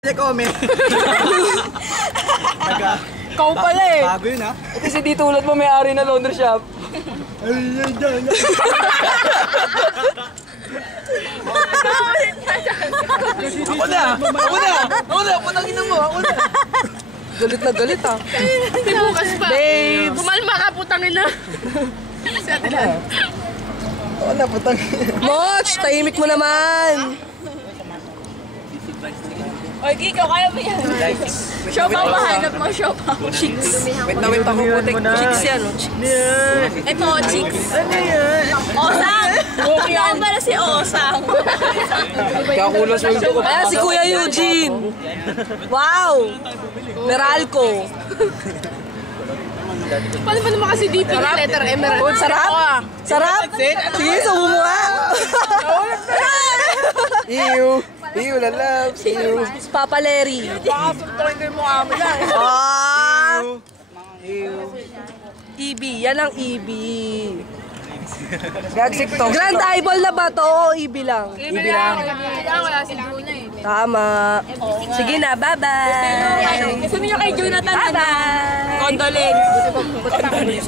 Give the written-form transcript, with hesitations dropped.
Comment. Ikaw pala eh. Bago yun ha. Kasi di tulad mo may-ari na laundry shop. Ako na! Putangin mo! Ako na! Galit na galit ah. Hindi bukas pa. Babes! Kumalma ka, putangin na. Sa atin lang. Ako na, putangin. Moch! Tahimik mo naman! Oy, ikaw kaya mo yan. Show pa mahanap mo, show pa. Chicks. Wait ako putik. Chicks yan oh. Ito, chicks. Osang! Ikaw pala si Osang. Kakulos mo. Ayan si Kuya Eugene. Wow! Meralco. Paano ba naman kasi DP ng letter M? Sarap? Sarap? Sige, sumo mo nga. Ew, lalab. Ew. Papa Larry. Baka suntukin ko yung mukha mo lang. EB. Yan ang EB. Gagsik to. Grand Eyeball na ba to? O EB lang? EB lang. Kailangan wala si Juna eh. Tama. Sige na, bye-bye. Sabi niyo kay Jonathan. Bye-bye. Condolence.